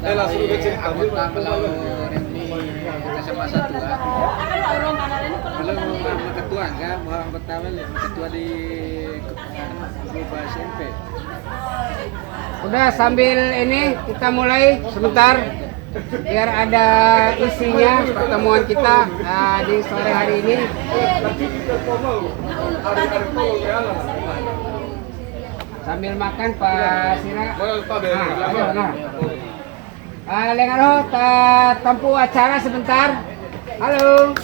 langsung anggota kalau Remi SMA 1 belum ketua kan, mau anggota ketua di grup SMP. Udah sambil ini kita mulai sebentar biar ada isinya pertemuan kita di sore hari ini. Sambil makan Pak Sira. Lengaro tempuh acara sebentar. Halo.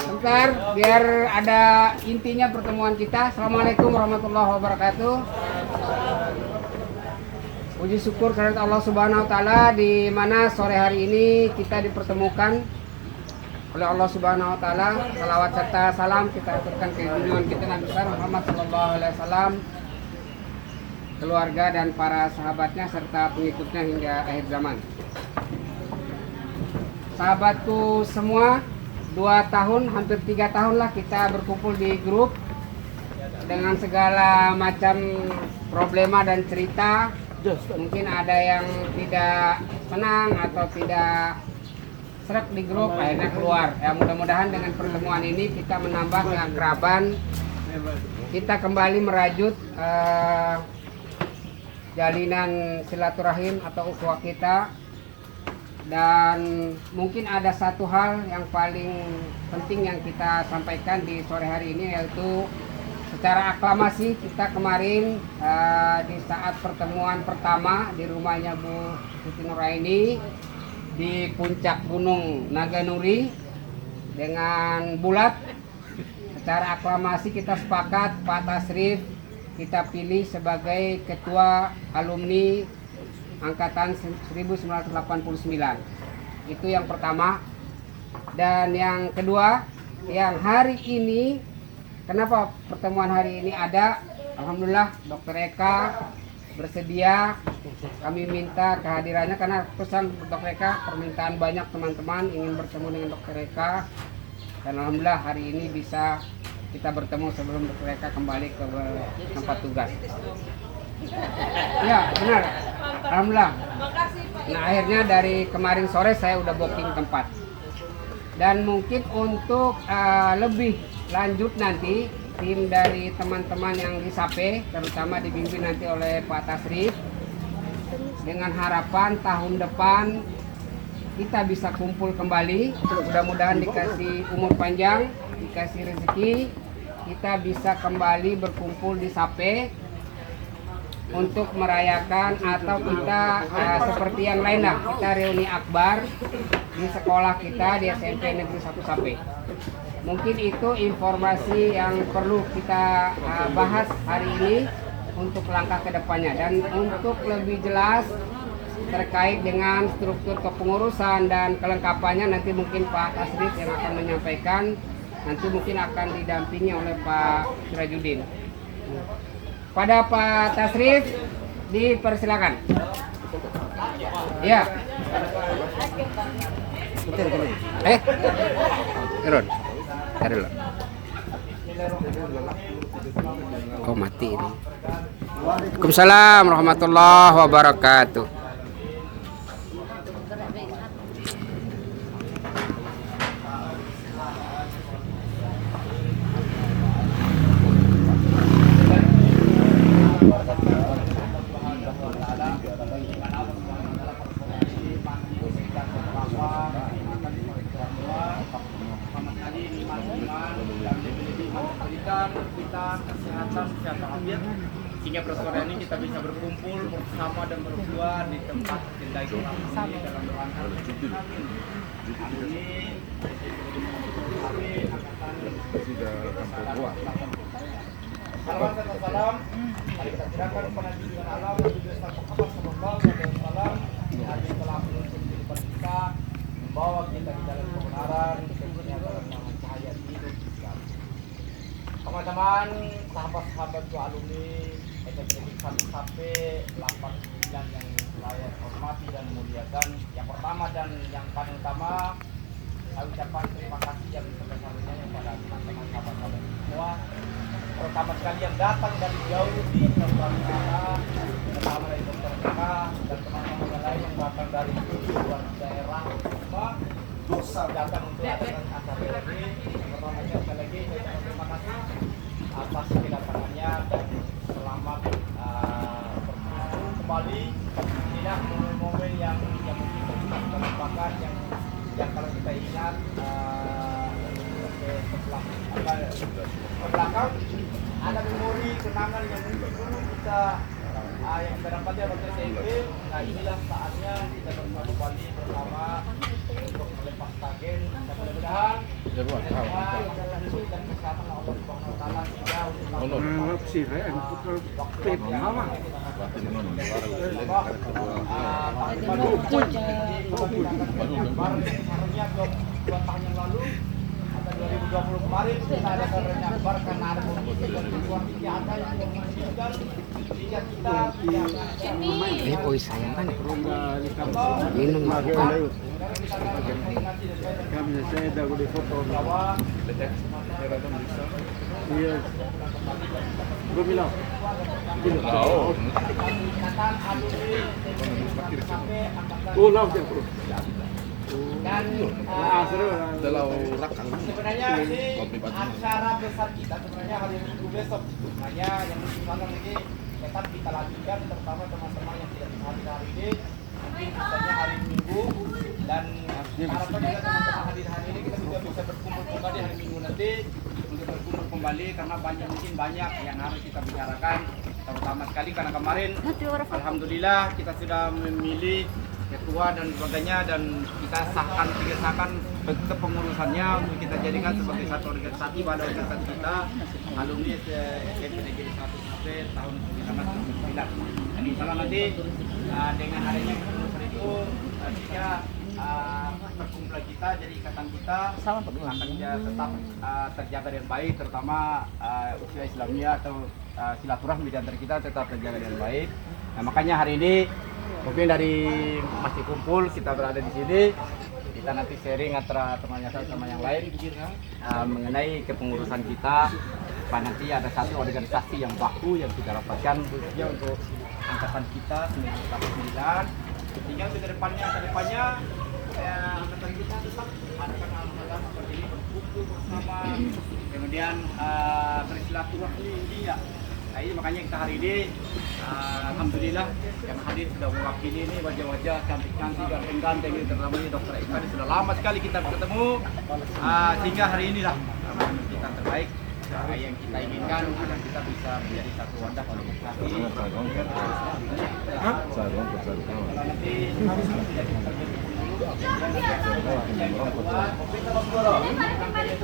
Sebentar biar ada intinya pertemuan kita. Assalamualaikum warahmatullahi wabarakatuh. Puji syukur karena Allah Subhanahu wa taala di mana sore hari ini kita dipertemukan oleh Allah Subhanahu wa taala. Salawat serta salam kita aturkan ke junjungan kita Nabi besar Muhammad sallallahu alaihi wasallam, keluarga dan para sahabatnya serta pengikutnya hingga akhir zaman. Sahabatku semua, 2 tahun hampir 3 tahun lah kita berkumpul di grup dengan segala macam problema dan cerita. Mungkin ada yang tidak senang atau tidak serak di grup, akhirnya keluar. Ya, mudah-mudahan dengan pertemuan ini kita menambah keakraban, kita kembali merajut jalinan silaturahim atau ukhuwah kita. Dan mungkin ada satu hal yang paling penting yang kita sampaikan di sore hari ini, yaitu secara aklamasi kita kemarin di saat pertemuan pertama di rumahnya Bu Siti Nuraini di puncak Gunung Naganuri dengan bulat, secara aklamasi kita sepakat Pak Tasrif kita pilih sebagai ketua alumni angkatan 1989. Itu yang pertama. Dan yang kedua, yang hari ini, kenapa pertemuan hari ini ada? Alhamdulillah Dr. Eka bersedia, kami minta kehadirannya karena pesan Dr. Eka, permintaan banyak teman-teman ingin bertemu dengan Dr. Eka. Dan Alhamdulillah hari ini bisa kita bertemu sebelum Dr. Eka kembali ke tempat tugas. Ya benar, Alhamdulillah. Nah akhirnya dari kemarin sore saya udah booking tempat. Dan mungkin untuk lebih lanjut nanti tim dari teman-teman yang di SAPE terutama dibimbing nanti oleh Pak Tasrif, dengan harapan tahun depan kita bisa kumpul kembali. Mudah-mudahan dikasih umur panjang, dikasih rezeki, kita bisa kembali berkumpul di SAPE untuk merayakan atau kita seperti yang lain lah, kita reuni akbar di sekolah kita di SMP Negeri 1 SAPE. Mungkin itu informasi yang perlu kita bahas hari ini untuk langkah kedepannya. Dan untuk lebih jelas terkait dengan struktur kepengurusan dan kelengkapannya nanti mungkin Pak Tasrif yang akan menyampaikan, nanti mungkin akan didampingi oleh Pak Sirajuddin. Pada Pak Tasrif dipersilakan. Ya. Erod. Cari dulu. Oh mati ini. Waalaikumsalam warahmatullahi wabarakatuh. Sehingga persaudaraan ini kita bisa berkumpul bersama dan berdua di tempat Kendai Kolam ini dalam rangka salam serta salam mari kita kirakan kepada junjungan alam Nabi besar Muhammad sallallahu alaihi wasallam yang telah menuntun kehidupan kita, membawa kita di jalan kebenaran, tentunya dalam nama cahaya hidup Islam. Teman-teman, sahabat-sahabat alumni SMP 1 sampai 89 yang saya hormati dan muliakan. Yang pertama dan yang paling utama, saya ucapkan terima kasih yang sebesar-besarnya kepada teman-teman sahabat-sahabat semua, terutama sekali yang datang dari jauh di Nusantara, terutama dari Dr. Eka dan teman-teman yang lain yang datang dari luar daerah semua datang untuk adakan acara ini. Pertama sekali lagi saya ucapkan terima kasih atas kedatangannya dan selamat bertemu kembali. Inilah momen-momen yang mungkin kita lupakan, yang kalau kita ingat ke belakang ada memori kenangan yang mungkin dulu kita yang berangkat ya waktu SMP. Nah inilah saatnya kita bersama kembali bersama untuk melepas tagen dan mudah-mudahan semua dan kesehatan Allah Subhanahu wa taala sehingga Maaf sih, saya pep mama. Harusnya 2 tahun yang lalu atau 2020 kemarin kita ada kerennya akbar karena ada kondisi dan situasi yang ada yang memungkinkan sehingga kita sayang kan Minum kami saya dah boleh foto. Iya. Gue bilang. Oh, laut ya, bro. dan sebenarnya ini acara besar kita sebenarnya hari Minggu besok, makanya yang dimana ini tetap kita lanjutkan, terutama teman-teman yang tidak bisa hadir hari ini mungkin misalnya hari Minggu, dan harapan juga teman-teman hadir hari ini kita juga bisa berkumpul kembali hari Minggu nanti untuk berkumpul kembali karena mungkin banyak yang harus kita bicarakan, terutama sekali karena kemarin alhamdulillah kita sudah memilih ketua dan sebagainya dan kita sahkan kepengurusannya untuk kita jadikan sebagai satu organisasi pada organisasi kita alumni SMPTG 1 sampai tahun 1999. Dan insyaallah nanti dengan adanya kepengurusan itu jika perkumpulan kita jadi ikatan kita akan tetap terjaga dengan baik, terutama usia Islamiyah atau silaturahmi di antara kita tetap terjaga dengan baik. Nah, makanya hari ini mungkin dari masih kumpul kita berada di sini, kita nanti sharing antara temannya satu sama yang lain mengenai kepengurusan kita. Nanti ada satu organisasi yang baku yang kita dapatkan khususnya untuk angkatan kita 1989, sehingga ke depannya angkatan kita tetap adakan hal-hal seperti ini, berkumpul bersama, kemudian bersilaturahmi ya. Nah, ini makanya kita hari ini alhamdulillah yang hadir sudah mewakili ini wajah-wajah cantik-cantik, ganteng-ganteng ini, terutama ini Dr. Eka. Ini sudah lama sekali kita bertemu, sehingga hari inilah kita terbaik yang kita inginkan agar kita bisa menjadi satu wadah organisasi.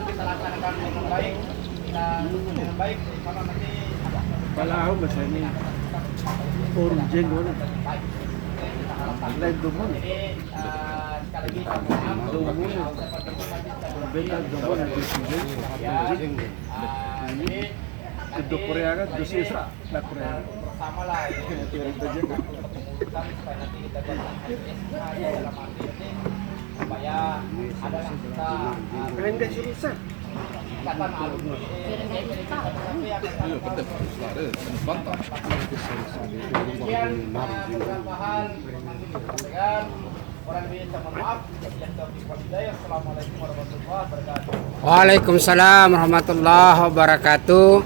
Kita laksanakan dengan baik, kita dukung dengan baik, karena nanti Kalau bahasa ini forum jenggol. Lain dumon. sekali lagi Dumon. Benda dumon itu sini. Ini itu Korea kan, itu Isra, lah Korea. bersama lah Itu aja. supaya nanti kita dalam arti ini supaya ada kita Kalian gak susah. ikatan alumni kemudian beberapa hal yang disampaikan kurang lebih mohon maaf. Assalamualaikum warahmatullahi wabarakatuh. Waalaikumsalam warahmatullahi wabarakatuh.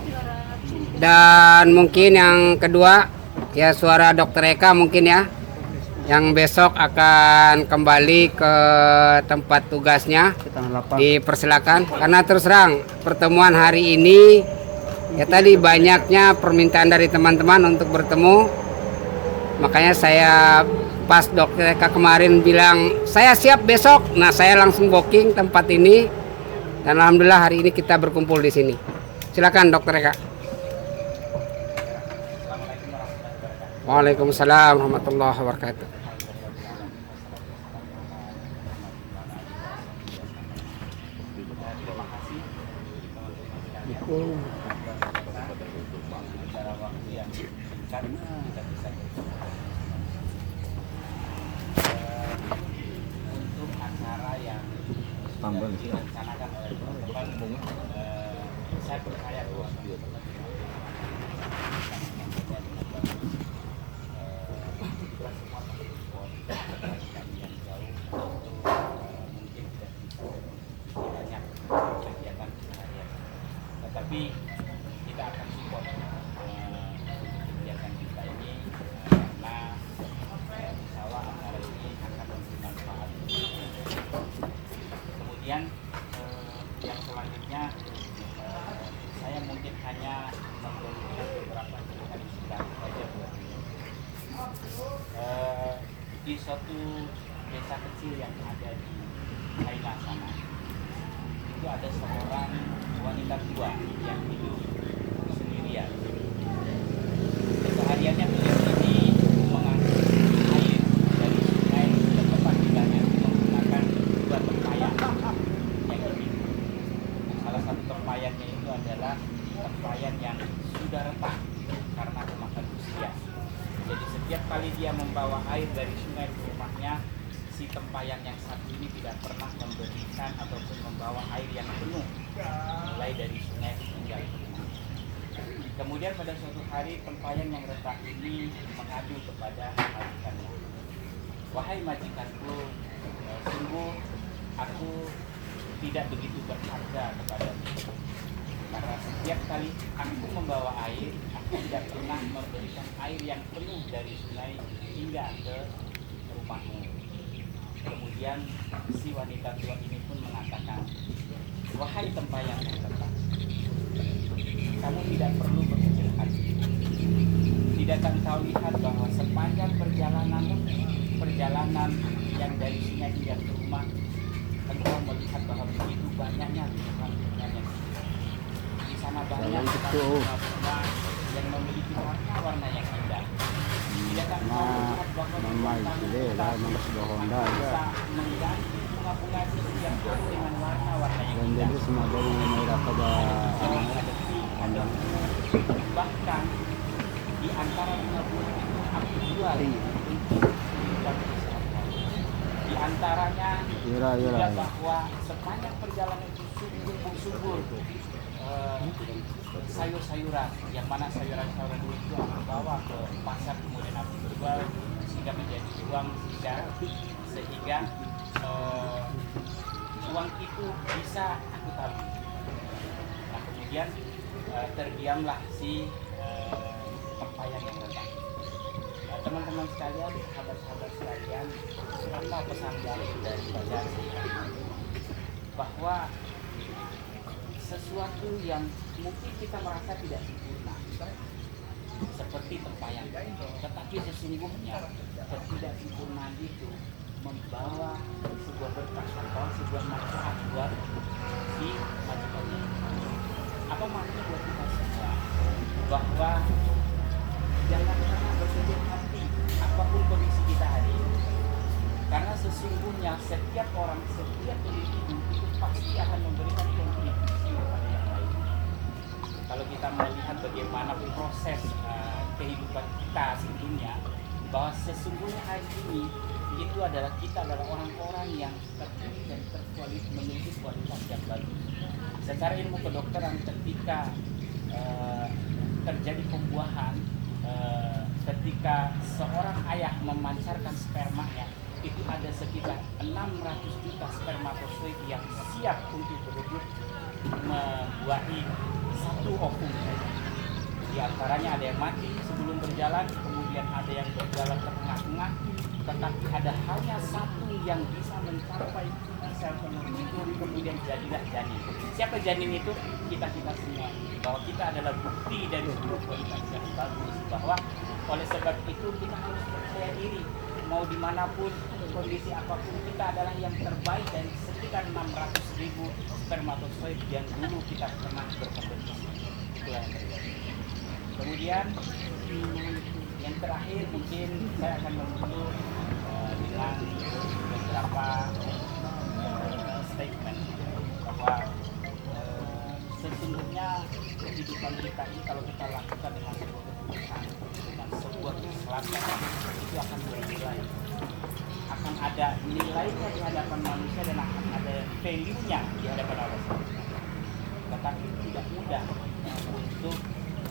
Dan mungkin yang kedua ya suara Dr. Eka mungkin ya, yang besok akan kembali ke tempat tugasnya. Dipersilakan karena terus terang pertemuan hari ini ya tadi banyaknya permintaan dari teman-teman untuk bertemu, makanya saya pas Dr. Eka kemarin bilang saya siap besok, nah saya langsung booking tempat ini dan alhamdulillah hari ini kita berkumpul di sini. Silakan Dr. Eka. Waalaikumsalam warahmatullahi wabarakatuh. Untuk acara yang direncanakan oleh teman-teman, saya percaya bahwa satu desa kecil yang ada di Thailand sana, itu ada seorang wanita tua yang hidup sendirian. Kesehariannya beliau ini mengangkut air dari sungai ke tempat tinggalnya menggunakan dua tempayan yang berbeda. Salah satu tempayannya itu adalah tempayan yang sudah retak karena kemakan usia. Jadi setiap kali dia membawa air dari sungai ke rumahnya, si tempayan yang satu ini tidak pernah memberikan ataupun membawa air yang penuh mulai dari sungai hingga ke rumah. Kemudian pada suatu hari tempayan yang retak ini mengadu kepada majikannya. Wahai majikanku, sungguh aku tidak begitu berharga kepadamu. Karena setiap kali aku membawa air, aku tidak pernah memberikan air yang penuh dari sungai hingga ke rumahmu. Kemudian si wanita tua ini pun mengatakan, wahai tempayan yang retak, kamu tidak perlu berkecil hati. Tidakkah engkau lihat bahwa sepanjang perjalanan yang dari sungai hingga ke rumah, engkau melihat bahwa begitu banyaknya tumbuhan-tumbuhan yang di sana banyak bunga-bunga yang memiliki warna-warna yang indah. Tidakkah engkau melihat bahwa di hutan bisa mengganti bunga-bunga itu setiap hari dengan warna-warna yang indah. Bahkan di antara bunga-bunga itu aku jual untuk di antaranya juga bahwa sepanjang perjalanan itu subur sayur-sayuran, yang mana sayuran-sayuran itu aku bawa ke pasar kemudian aku jual sehingga menjadi uang, sehingga uang itu bisa aku tabung. Nah kemudian terdiamlah si tempayan yang retak. Teman-teman sekalian, sahabat-sahabat sekalian, apa pesan daripada bahwa sesuatu yang mungkin kita merasa tidak sempurna seperti tempayan, tetapi sesungguhnya ketidaksempurnaan itu membawa sebuah berkah, membawa sebuah manfaat buat si majikannya. Apa maknanya buat kita semua? Bahwa jangan pernah berkecil hati apapun kondisi kita hari ini, karena sesungguhnya setiap orang, setiap individu itu pasti akan memberikan kontribusi kepada yang lain. Kalau kita melihat bagaimana proses kehidupan kita sebelumnya, bahwa sesungguhnya hari ini itu adalah kita adalah orang-orang yang terpilih dan terkualifikasi memiliki kualitas yang bagus. Secara ilmu kedokteran, ketika terjadi pembuahan, ketika seorang ayah memancarkan spermanya, itu ada sekitar 600 juta spermatozoid yang siap untuk berebut membuahi satu ovum saja. Di antaranya ada yang mati sebelum berjalan, kemudian ada yang berjalan ke tengah-tengah, tetapi ada hanya satu yang bisa mencapai sel penuh itu, kemudian jadilah janin. Siapa janin itu? Kita semua. Bahwa kita adalah bukti dari sebuah kualitas yang bagus, bahwa oleh sebab itu kita harus percaya diri, mau dimanapun, kondisi apapun, kita adalah yang terbaik dari sekitar 600.000 spermatozoid yang dulu kita pernah berkompetisi. Itulah yang terjadi. Kemudian yang terakhir mungkin saya akan menutup dengan beberapa statement bahwa sesungguhnya kehidupan kita ini kalau kita lakukan dengan sebuah keputusan, dengan sebuah keikhlasan, itu akan bernilai, akan ada nilainya di hadapan manusia dan akan ada value-nya di hadapan Allah. Tetapi tidak mudah untuk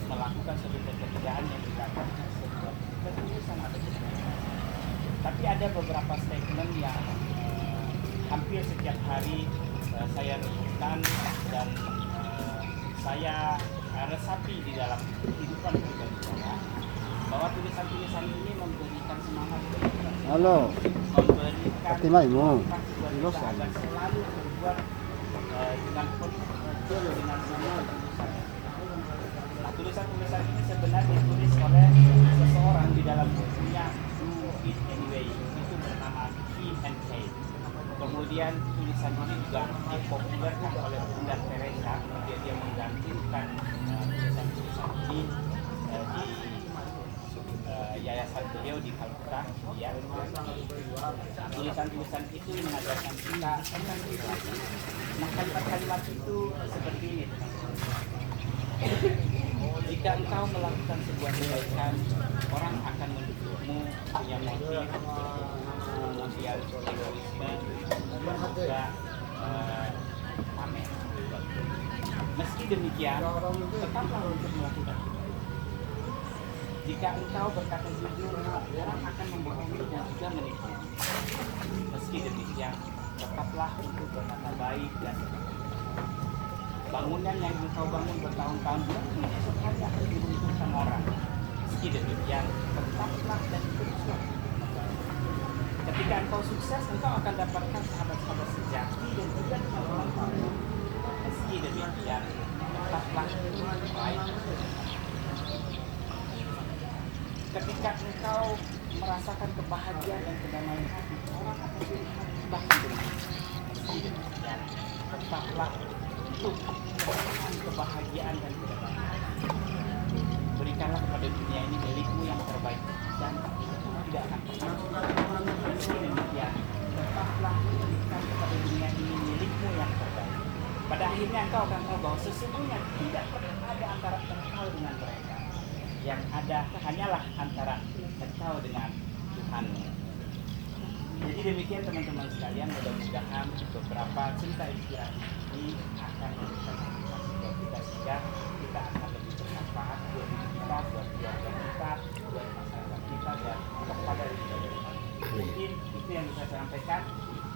melakukan suatu pekerjaan yang didasarkan sebuah keputusan atau keputusan. Tapi ada beberapa statement yang hampir setiap hari saya renungkan dan saya resapi di dalam kehidupan pribadi saya, bahwa tulisan-tulisan ini memberikan semangat bagi kita, memberikan motivasi agar selalu berbuat dengan penuh dengan semangat tulisan. Nah, tulisan-tulisan ini sebenarnya ditulis oleh seseorang di dalam bukunya Do It Anyway, itu bernama kemudian tulisan ini juga dipopulerkan oleh Bunda Teresa. Dia menggantungkan tulisan-tulisan ini di yayasan beliau di Kalkuta. Ya. Tulisan-tulisan itu mengajarkan kita tentang privasi. Nah, kalimat-kalimat itu seperti ini. Jika engkau melakukan sebuah kebaikan, orang akan mendukungmu, punya motif, kemudian egoisme, dan juga pamer. Meski demikian, tetaplah untuk melakukan itu. Jika engkau berkata jujur, orang akan membohongi dan juga menipu. Meski demikian, tetaplah untuk berkata baik dan bangunan yang engkau bangun bertahun-tahun mungkin esok hari akan diruntuhkan orang. Meski demikian, tetaplah dan teruslah. Ketika engkau sukses, engkau akan dapatkan sahabat-sahabat sejati dan juga teman-teman. Meski demikian, tetaplah baik. Ketika engkau merasakan kebahagiaan dan kedamaian hati, orang akan bahkan demikian. Meski demikian, tetaplah untuk merasakan kebahagiaan dan kedamaian. Berikanlah kepada dunia ini milikmu yang terbaik dan tidak akan pernah. Meski demikian, tetaplah berikan kepada dunia ini milikmu yang terbaik. Pada akhirnya engkau akan tahu bahwa sesungguhnya tidak pernah ada antara engkau dengan mereka. Yang ada hanyalah antara engkau dengan Tuhan. Jadi demikian teman-teman sekalian, mudah-mudahan beberapa cerita inspirasi ini akan memberikan motivasi buat kita sehingga kita akan lebih bermanfaat buat diri kita, buat keluarga kita, buat masyarakat kita dan kepada diri kita. Mungkin itu yang bisa saya sampaikan.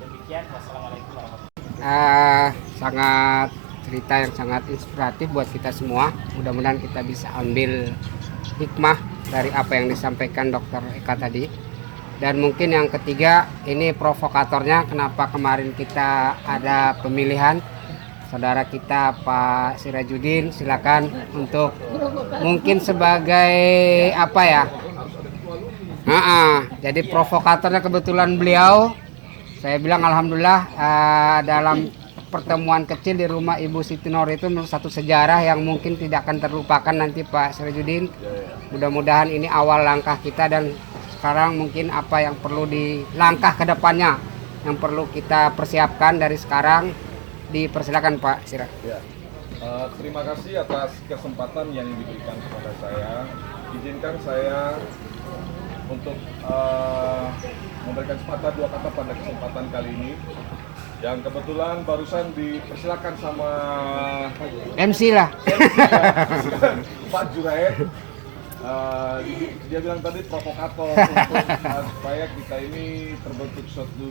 Demikian, wassalamualaikum warahmatullahi wabarakatuh. Sangat cerita yang sangat inspiratif buat kita semua. Mudah-mudahan kita bisa ambil hikmah dari apa yang disampaikan Dr. Eka tadi. Dan mungkin yang ketiga, ini provokatornya kenapa kemarin kita ada pemilihan saudara kita Pak Sirajudin. Silakan untuk mungkin sebagai apa ya, jadi provokatornya kebetulan beliau. Saya bilang alhamdulillah dalam pertemuan kecil di rumah Ibu Siti Nur itu satu sejarah yang mungkin tidak akan terlupakan nanti Pak Sirajudin. Mudah-mudahan ini awal langkah kita dan sekarang mungkin apa yang perlu dilangkah ke depannya yang perlu kita persiapkan dari sekarang. Dipersilakan Pak Siraj. Ya. Terima kasih atas kesempatan yang diberikan kepada saya. Izinkan saya untuk memberikan sepatah dua kata pada kesempatan kali ini. Yang kebetulan barusan dipersilakan sama MC lah. Pak Juraid. Dia bilang tadi provokator untuk supaya kita ini terbentuk suatu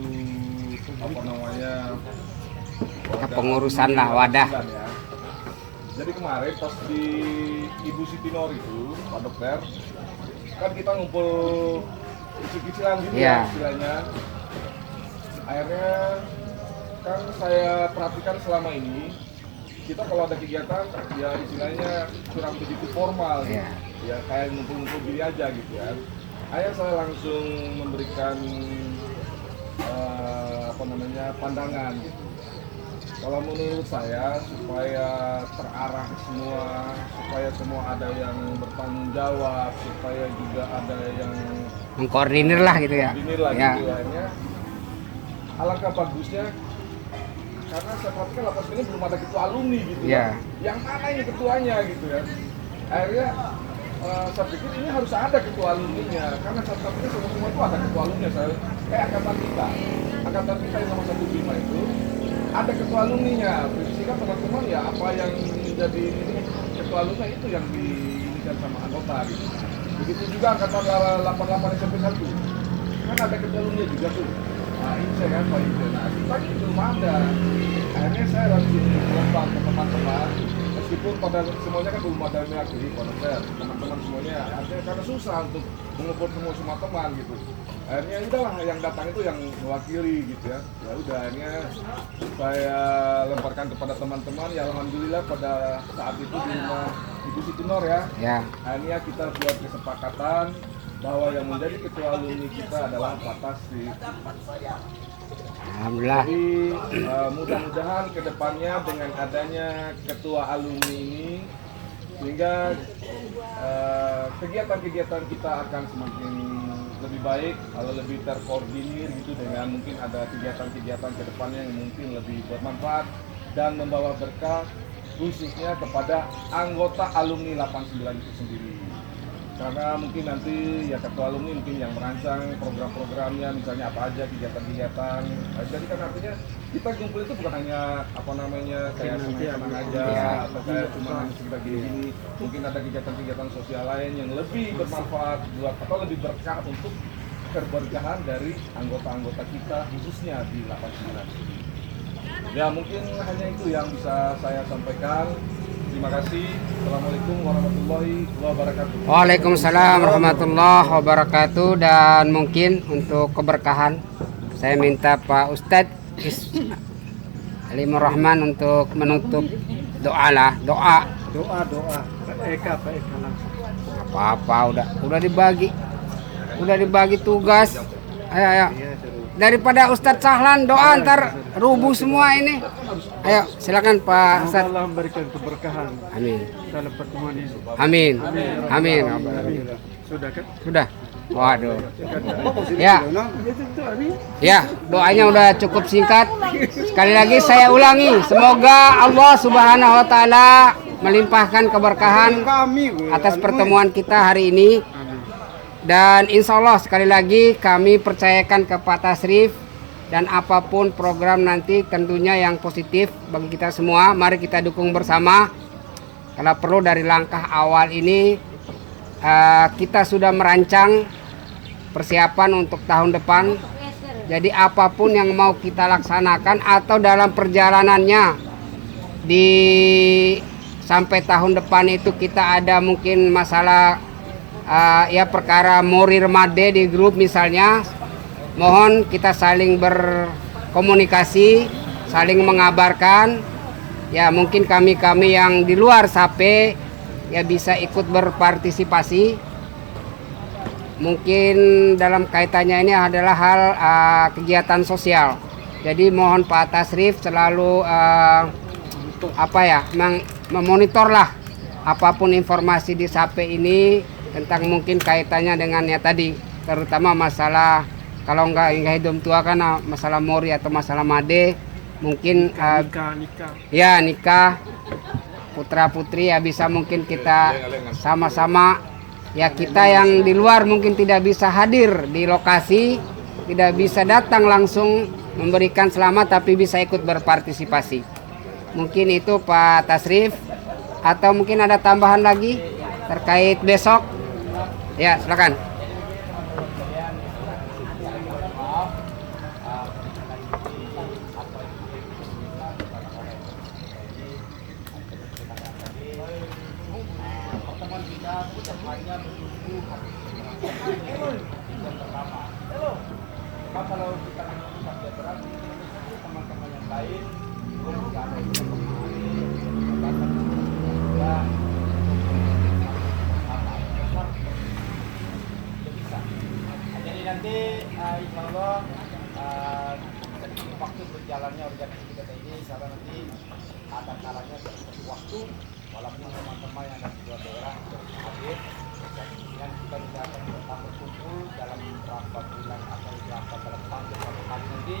apa namanya kepengurusan lah, wadah. Ya. Jadi kemarin pas di Ibu Siti Nur itu Pak Dokter kan kita ngumpul kecil-kecilan gitu ya istilahnya. Akhirnya kan saya perhatikan selama ini kita kalau ada kegiatan ya istilahnya kurang begitu formal gitu. Ya kayak ngumpul-ngumpul diri aja gitu kan. Akhirnya saya langsung memberikan pandangan gitu. Kalau menurut saya supaya terarah semua, supaya semua ada yang bertanggung jawab, supaya juga ada yang mengkoordinir lah gitu ya. Koordinir lah gitu akhirnya. Alangkah bagusnya karena saya perhatikan lapas ini belum ada ketua alumni gitu ya. Yang mana ini ketuanya gitu ya. Akhirnya saya pikir ini harus ada ketua alumninya karena saat ini semua itu ada ketua alumninya. Kayak angkatan kita yang sama 15 itu ada ketua alumninya. Sehingga teman-teman ya apa yang menjadi ketua alumni itu yang diinginkan sama anggota gitu. Begitu juga angkatan 88 SMP 1 kan ada ketua alumni juga tuh. Nah ini saya kan Pak Ibu. Nah kita ini belum ada. Akhirnya saya langsung melempar ke teman-teman. Meskipun pada semuanya kan belum ada yang aktif, teman-teman semuanya artinya karena susah untuk mengumpul semua teman gitu. Akhirnya udahlah yang datang itu yang mewakili gitu ya. Ya udah akhirnya saya lemparkan kepada teman-teman. Ya alhamdulillah pada saat itu di rumah Ibu Siti Nur ya. Akhirnya kita buat kesepakatan bahwa yang menjadi ketua alumni kita adalah Pak Tasrif. Alhamdulillah. Jadi mudah-mudahan kedepannya dengan adanya ketua alumni ini, sehingga kegiatan-kegiatan kita akan semakin lebih baik, lebih terkoordinir gitu, dengan mungkin ada kegiatan-kegiatan kedepannya yang mungkin lebih bermanfaat dan membawa berkah khususnya kepada anggota alumni 89 itu sendiri. Karena mungkin nanti ya ketua alumni mungkin yang merancang program-programnya, misalnya apa aja kegiatan-kegiatan. Jadi kan artinya kita kumpul itu bukan hanya apa namanya kayak senang-senang aja atau kayak cuma sekedar gini. Mungkin ada kegiatan-kegiatan sosial lain yang lebih bermanfaat buat atau lebih berkah untuk keberkahan dari anggota-anggota kita khususnya di 89. Ya mungkin hanya itu yang bisa saya sampaikan. Terima kasih. Assalamualaikum warahmatullahi wabarakatuh. Waalaikumsalam warahmatullahi wabarakatuh. Dan mungkin untuk keberkahan saya minta Pak Ustadz Alimur Rahman untuk menutup doa. Doa. Eka langsung. Apa udah dibagi tugas. Ayo. Daripada Ustadz Sahlan doa ntar rubuh semua ini. Ayo silakan Pak Ustadz. Allah memberikan keberkahan. Amin. Dalam pertemuan ini. Amin. Sudah kan? Sudah. Waduh. Ya, doanya udah cukup singkat. Sekali lagi saya ulangi, semoga Allah Subhanahu wa taala melimpahkan keberkahan atas pertemuan kita hari ini. Dan insya Allah sekali lagi kami percayakan ke Pak Tasrif, dan apapun program nanti tentunya yang positif bagi kita semua, mari kita dukung bersama. Kalau perlu dari langkah awal ini kita sudah merancang persiapan untuk tahun depan. Jadi apapun yang mau kita laksanakan atau dalam perjalanannya sampai tahun depan itu kita ada mungkin masalah ya perkara morir made di grup misalnya, mohon kita saling berkomunikasi, saling mengabarkan. Ya mungkin kami yang di luar SAPE ya bisa ikut berpartisipasi. Mungkin dalam kaitannya ini adalah hal kegiatan sosial. Jadi mohon Pak Tasrif selalu memonitor lah apapun informasi di SAPE ini tentang mungkin kaitannya dengan ya tadi, terutama masalah kalau nggak hidup tua kan masalah mori atau masalah made, mungkin nikah putra putri ya bisa mungkin kita sama-sama ya, kita yang di luar mungkin tidak bisa hadir di lokasi, tidak bisa datang langsung memberikan selamat, tapi bisa ikut berpartisipasi. Mungkin itu Pak Tasrif, atau mungkin ada tambahan lagi terkait besok. Ya, silakan. Kalau kita teman-teman yang lain belum ada yang jadi nanti insya Allah waktu berjalannya organisasi kita ini, karena nanti ada kalanya seperti waktu walaupun teman-teman yang ada di luar daerah bisa hadir, dan kita juga akan tetap berkumpul dalam beberapa bulan atau beberapa dalam tahun nanti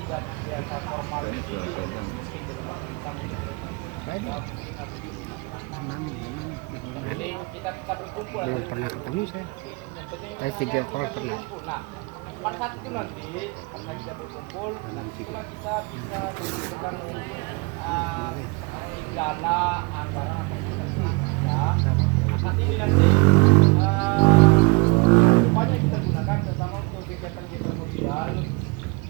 tidak biasa formal mungkin di rumah kita jadi kita berkumpul. Belum pernah ketemu saya video call pernah. Nah, pada saat itu nanti karena kita berkumpul, nanti kita bisa menentukan dana anggaran saat ini nanti rupanya kita gunakan terutama untuk kegiatan-kegiatan sosial.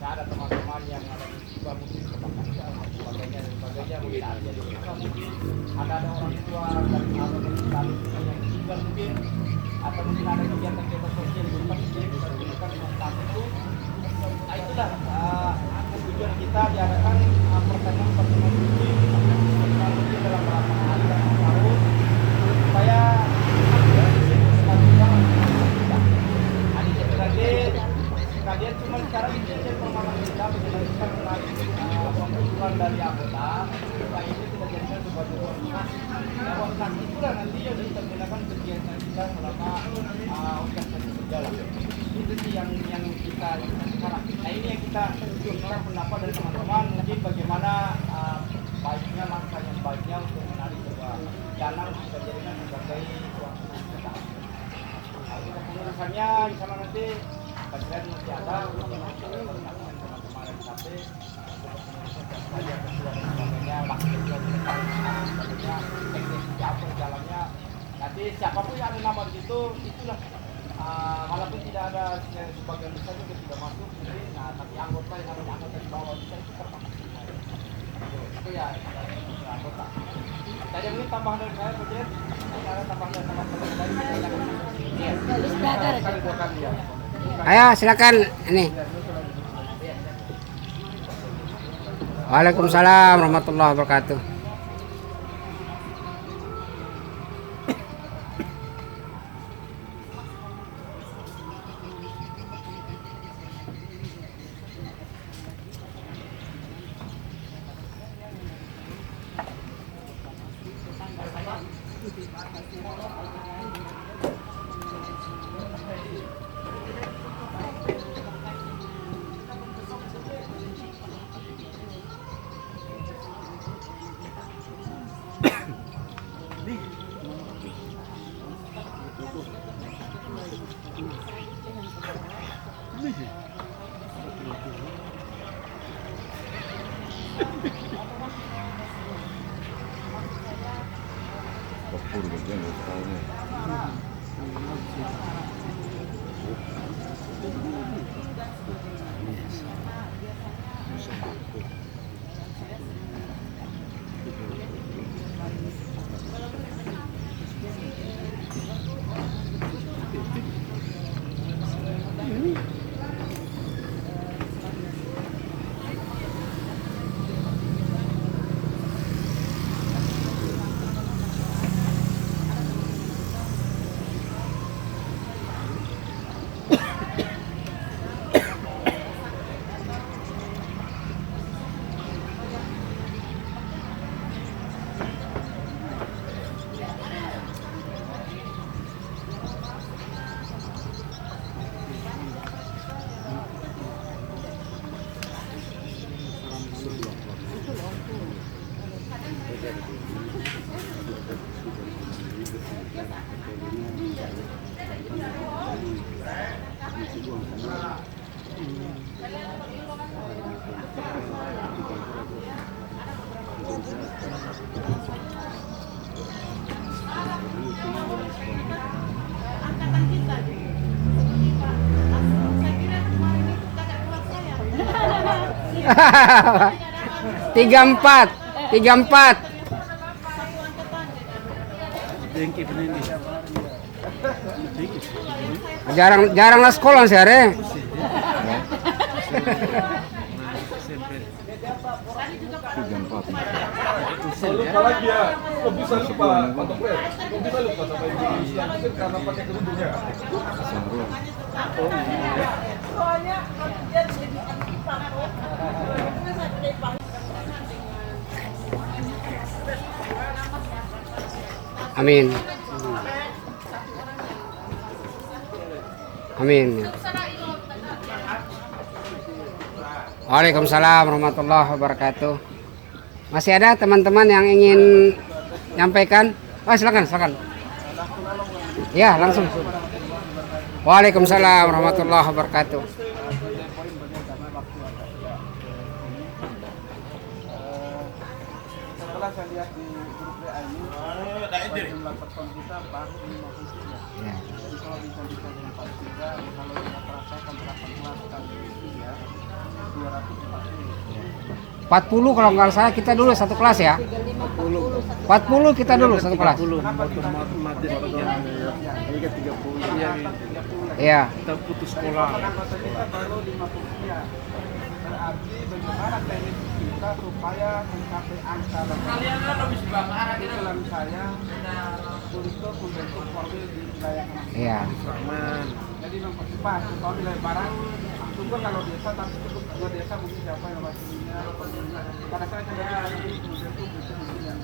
Nah, ada teman-teman yang ada di Siba mungkin kebakaran dan sebagainya mungkin ada di Siba mungkin ada orang tua dan ada yang tinggal mungkin, atau mungkin ada kegiatan-kegiatan sosial di rumah kita bisa gunakan dengan tahap itu. Nah, itulah tujuan kita diadakan pertemuan ini dalam beberapa hari dan tahun supaya pembentukan dari anggota supaya ini kita jadikan sebagai koordinasi. Nah, koordinasi itulah nanti yang kita gunakan kegiatan kita selama organisasi berjalan. Itu sih yang kita sekarang. Nah ini yang kita minta pendapat dari teman-teman mungkin bagaimana baiknya langkah yang baiknya untuk menarik sebuah jalan kita jadikan sebagai koordinasi kita. Nah, kita pengurusannya insya Allah nanti bagian masih ada teman-teman tapi saja ketua dan sebagainya, wakil ketua dan sebagainya, teknis apa jalannya. Nanti siapapun yang ada nama di situ, itulah walaupun tidak ada sebagian besar juga tidak masuk, jadi, nah tapi anggota yang ada anggota di bawah kita itu termasuk. Itu ya anggota. Tadi mungkin tambahan dari saya, Presiden. Ada tambahan dari teman-teman dari ya. Ayo silakan ini. Waalaikumsalam warahmatullahi wabarakatuh. Tiga empat. Jarang lah sekolah sih are. Lupa lagi ya, kok bisa lupa Pak Toplet? Kok bisa lupa sama ibu Islam itu karena pakai kerudungnya? Amin. Amin. Waalaikumsalam warahmatullahi wabarakatuh. Masih ada teman-teman yang ingin nyampaikan? Oh, silakan. Ya, langsung. Waalaikumsalam warahmatullahi wabarakatuh. Setelah saya lihat di grup WA ini, jumlah telepon kita baru 53. Ya. Jadi kalau bisa dengan 43, kalau kita perhatikan berapa kelas kali ya, 240. 40 kalau nggak salah kita dulu satu kelas ya. 40 kita dulu satu kelas. Iya. Kita putus sekolah. Kita baru 53. Berarti bagaimana teknik kita supaya mencapai angka kalian habis bakar dalam saya untuk membentuk formil di wilayah Iya. jadi mempercepat kalau wilayah barat tunggu kalau desa, tapi cukup dua desa mungkin siapa yang pastinya. Pada saat yang dari kemudian itu mungkin yang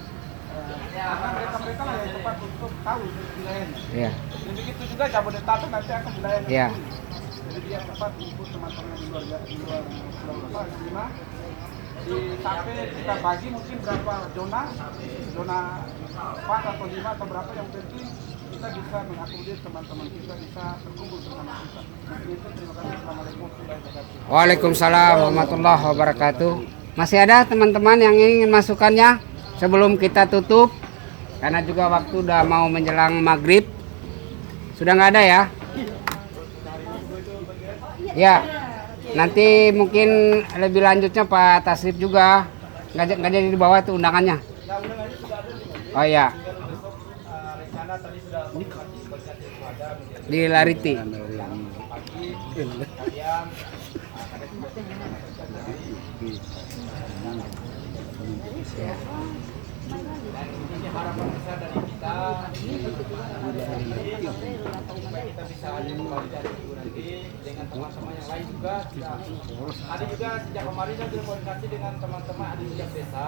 karena mereka lah yang tepat untuk tahu wilayahnya. Iya. Dan begitu juga Jabodetabek nanti akan wilayahnya. Iya. Jadi dia tepat untuk teman-teman di luar Pulau Lima. Sampai kita bagi mungkin berapa zona 4 atau 5 atau berapa, yang penting kita bisa mengakomodir teman-teman kita bisa berkumpul bersama kita. Itu terima kasih. Assalamualaikum warahmatullahi wabarakatuh. Waalaikumsalam warahmatullahi wabarakatuh. Masih ada teman-teman yang ingin masukannya sebelum kita tutup? Karena juga waktu udah mau menjelang maghrib. Sudah nggak ada ya? Ya, nanti mungkin lebih lanjutnya Pak Tasrif juga nggak jadi di bawah tuh undangannya. Oh iya, di Lariti. Ya. Harapan besar dari kita supaya kita bisa kembali dari Ibu nanti dengan teman-teman yang lain juga. Ada juga sejak kemarin saya sudah koordinasi dengan teman-teman ada di setiap desa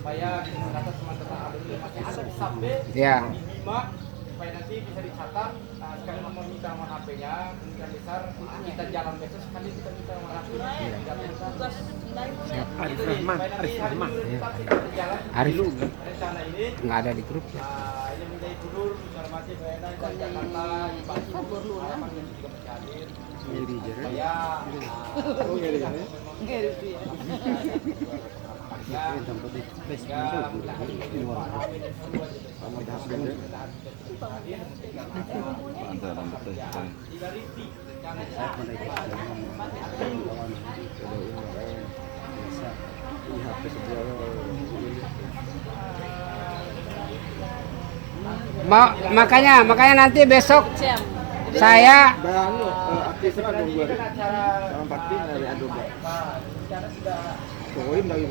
supaya masyarakat teman-teman ada di masih ada di sampai Ya. di Bima supaya nanti bisa dicatat. Sekali nomor minta nomor HP-nya, kemungkinan besar kita jalan besok sekali kita minta nomor HP-nya. Arif Rahman. Arif Rencana ini nggak ada di grup ya. ini menjadi gubernur Sarmati Bayana dari Jakarta, Pak Gubernur harapan yang juga masih hadir. Supaya makanya nanti besok saya Bang, artisnya kan membuat sama parti dari Adobe. Poin dari